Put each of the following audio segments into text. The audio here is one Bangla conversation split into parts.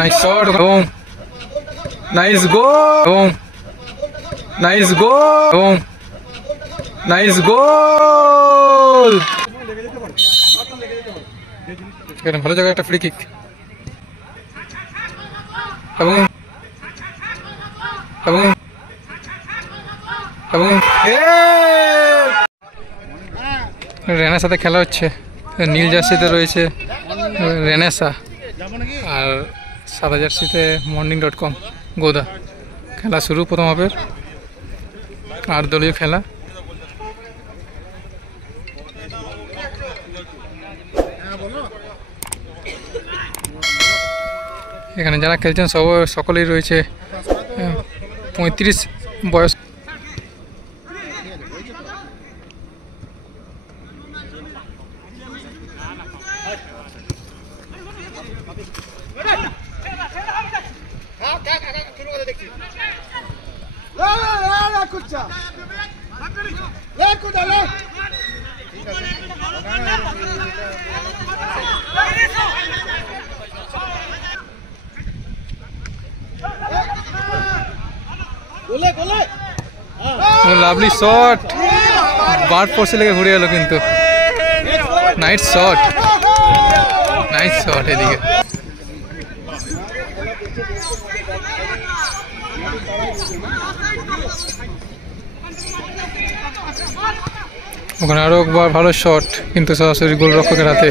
Nice shot. Boom. Nice goal. Boom. Nice goal. Boom. Nice goal. এখানে ভালো জায়গায় একটা ফ্রি কিক এবং এবং এবং রেনার সাথে খেলা হচ্ছে। নীল জার্সিতে রয়েছে রেনেসা আর সাদা জার্সিতে morning.com গোদা। খেলা শুরু প্রথম হাফের, 8 দলীয় খেলা। এখানে যারা খেলছেন সকলেই রয়েছে 35 বয়স। লাভলি শট, বার্ড পোস্টে লেগে ঘুরে গেল, কিন্তু নাইস শট, নাইস শট। এদিকে ওখানে আরো একবার ভালো শট, কিন্তু সরাসরি গোলরক্ষকের হাতে।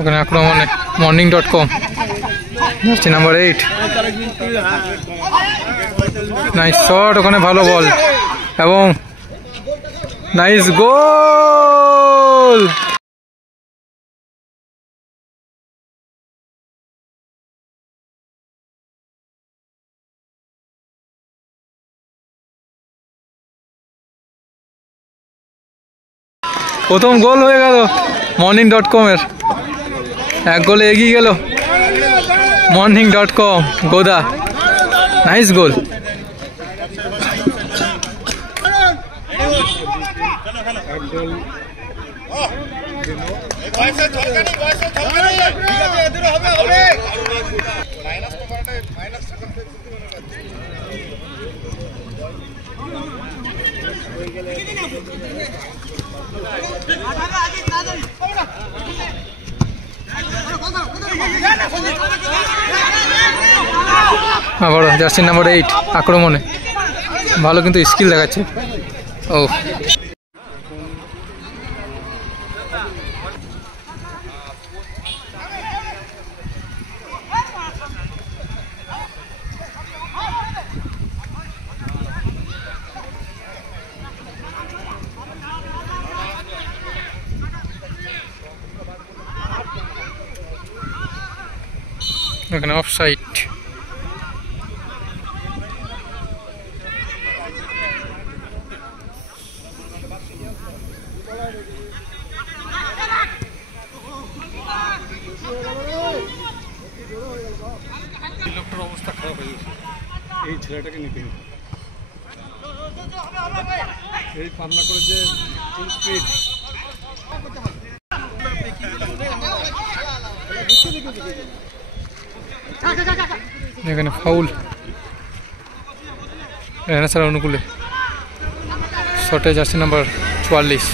ওখানে আক্রমণে morning.com jersey number 8। Nice shot, ওখানে ভালো বল এবং নাইস গোল। প্রথম গোল হয়ে গেল morning.com এর, 1 গোলে এগিয়ে গেল morning.com গোদা। নাইস গোল। আবার জার্সি নাম্বার 8 আক্রমণে ভালো, কিন্তু স্কিল দেখাচ্ছে। ও এখানে অফসাইড। লোকটার অবস্থা খারাপ হয়ে গেছে, এই ছেলেটাকে নিতে নিতে এই পাবনা করে যে ফুল স্পিড। এখানে ফাউল রেনেসার অনুকূলে, শটে জার্সি নাম্বার 44।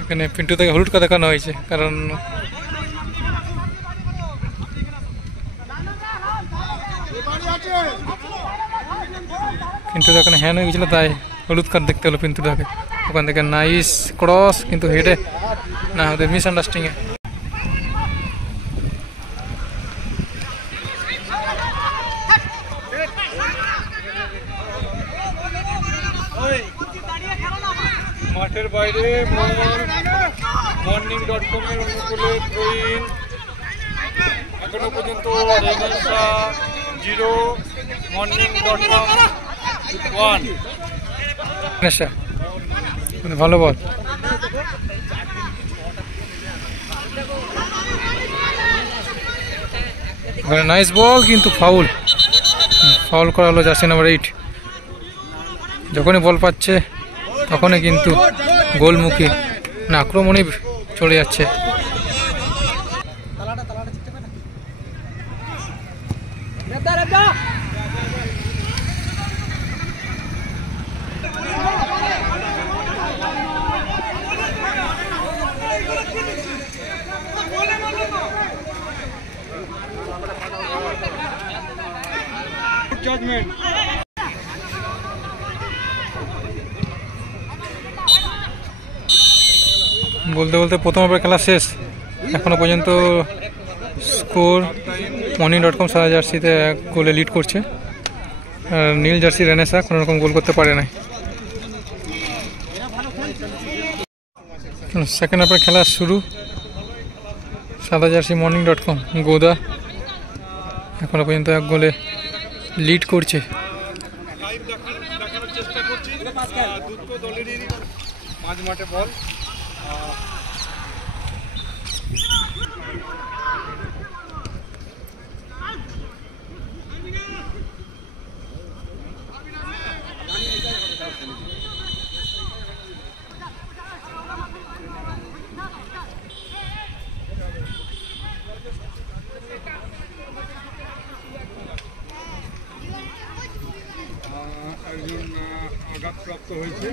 এখানে পিন্টু থেকে হলুদ কার্ড দেখানো হয়েছে, কারণ পিন্টু এখানে হ্যান্ড হয়ে গেছিল, তাই হলুদ কার্ড দেখতে হলো পিন্টু তাকে। ওখান থেকে নাইস ক্রস, কিন্তু হেডে না, ওদের মিসআন্ডারস্ট্যান্ডিং এ। মাঠের বাইরে morning.com এর অনুকূলে থ্রোইন। এখনো পর্যন্ত রেনেসা 0 morning.com 1 ভালো বল নাইস বল কিন্তু ফাউল করা হলো জার্সি নাম্বার 8 যখনই বল পাচ্ছে তখনই কিন্তু গোলমুখী না আক্রমণে চলে যাচ্ছে judgment বলতে বলতে প্রথম ওভার খেলা শেষ এখনো পর্যন্ত স্কোর morning.com সাদা জার্সিতে 1 গোলে লিড করছে আর নীল জার্সি রেনেসা কোনো রকম গোল করতে পারে না সেকেন্ড ওভার খেলা শুরু সাদা জার্সি morning.com গোদা এখনো পর্যন্ত 1 গোলে লিড করছে দেখানোর চেষ্টা করছি দুটো দলেরই মাঝ মাঠে বল একজন আঘাতপ্রাপ্ত হয়েছে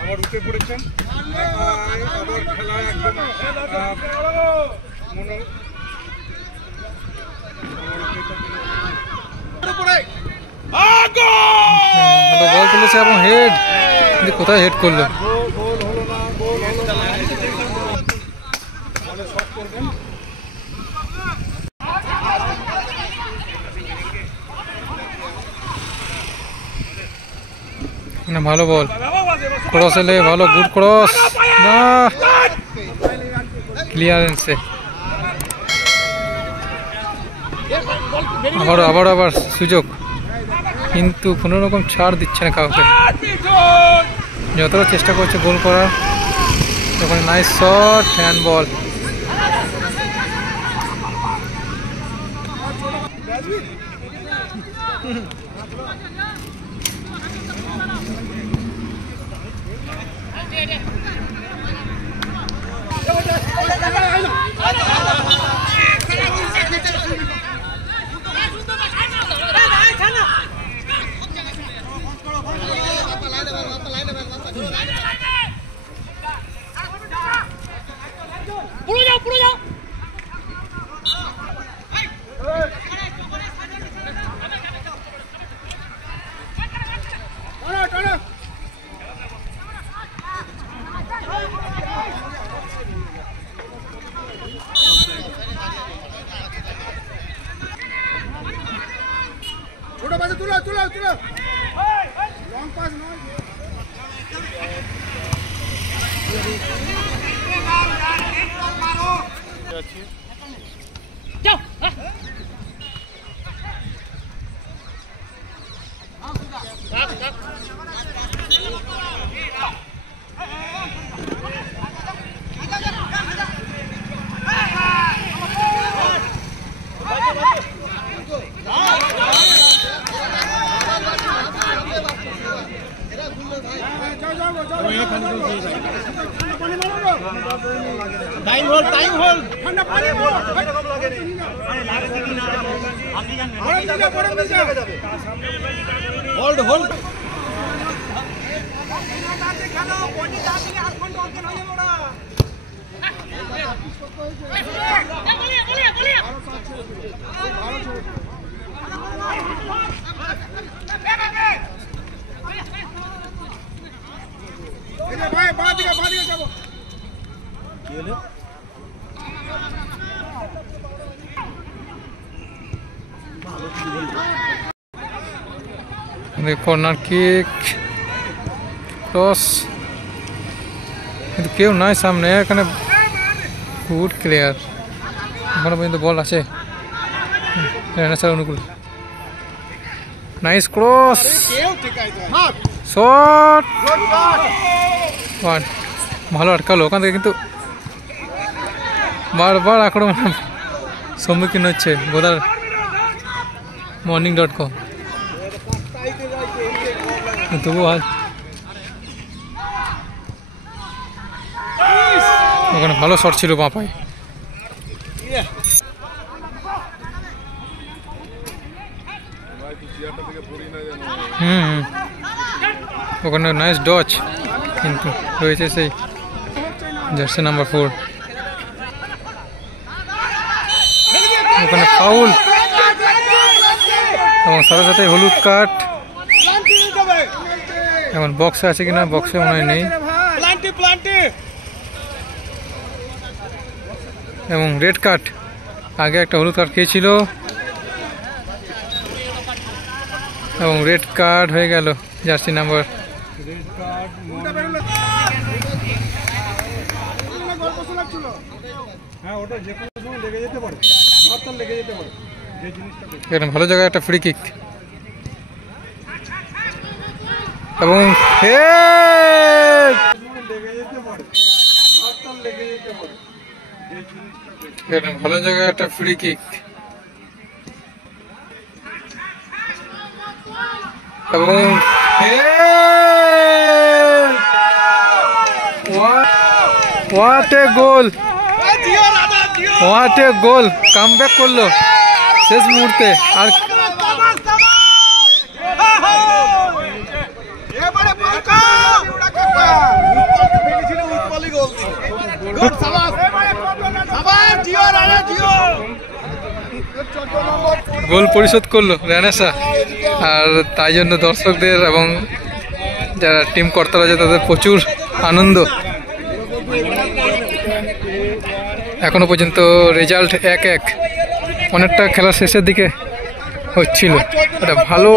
আবার উঠে পড়েছেন আবার খেলা একদম বল তুলেছে এবং হেড কিন্তু কোথায় হেড করলো ভালো বল ক্রস এলে ভালো গুড ক্রস না ক্লিয়ারেন্সে আবার সুযোগ কিন্তু কোনো রকম ছাড় দিচ্ছে না কাউকে যতটা চেষ্টা করছে গোল করার তখন নাইস শট হ্যান্ড বল কর্নার কিক ক্রস কিন্তু কেউ নাই সামনে এখানে গুড ক্লিয়ার, এখনো পর্যন্ত বল আছে রানাসার অনুকূল। নাইস ক্রস, শট, ভালো আটকালো ওখান থেকে, কিন্তু বারবার আক্রমণ সম্মুখীন হচ্ছে বোদার morning.com। তবু ওখানে ভালো শট ছিল বাঁ পায়ে। ওখানে নাইস ডচ, কিন্তু রয়েছে সেই জার্সি নাম্বার 4। ওখানে ফাউল এবং সাথে সাথে হলুদ কার্ড। এখন বক্সে আছে কিনা, বক্সে মনে হয় নেই। এবং রেড কার্ড, আগে একটা হলুদ কার্ড খেয়েছিল এবং রেড কার্ড হয়ে গেল জার্সি নাম্বার। এখানে ভালো জায়গায় একটা ফ্রি কিক এবং ভালো জায়গায় একটা ফ্রি কিক এবং what a goal, what a goal, comeback করলো শেষ মুহূর্তে। আর গোল পরিশোধ করলো রানাসা, আর তাই জন্য দর্শকদের এবং যারা টিম কর্তারা আছে তাদের প্রচুর আনন্দ। এখনো পর্যন্ত রেজাল্ট 1-1। অনেকটা খেলার শেষের দিকে হচ্ছিল, একটা ভালো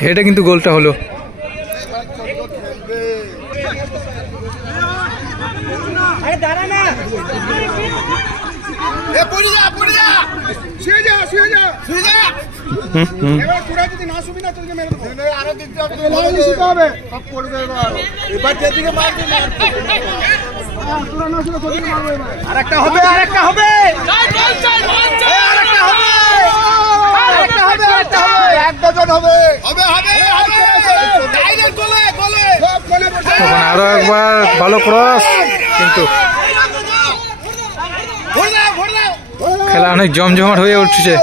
হেডে কিন্তু গোলটা হলো। আরো একবার ভালো ক্রস, কিন্তু খেলা অনেক জমজমাট হয়ে উঠছে।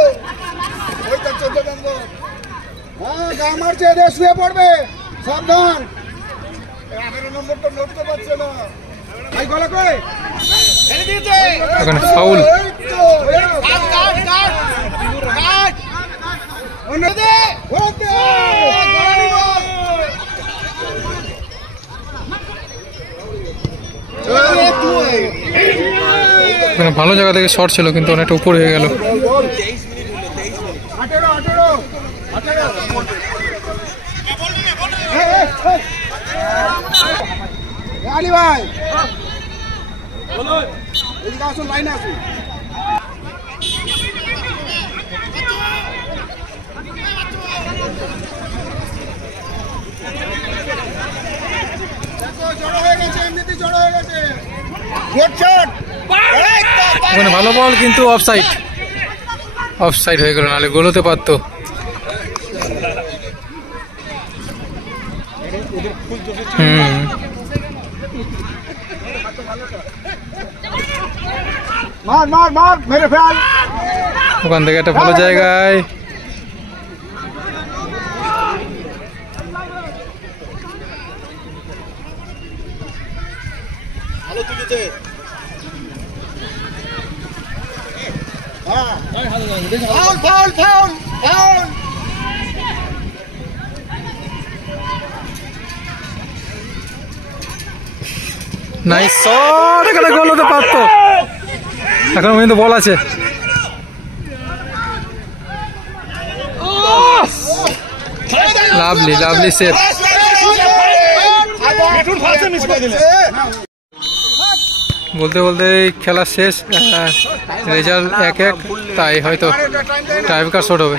এখানে ফাউল, ভালো জায়গা থেকে শর্ট ছিল কিন্তু অনেকটা উপরে হয়ে গেল। ওখানে ভালো বল, কিন্তু অফসাইড, অফসাইড হয়ে গেল, নাহলে গোল হতে পারতো। ওখান থেকে একটা ভালো জায়গায় নাইস শট, এখানে গোল হতে পারতো। এখন কিন্তু বল আছে। Lovely lovely save. বলতে বলতে খেলা শেষ, রেজাল্ট 1-1, তাই হয়তো টাইব্রেকার শট হবে।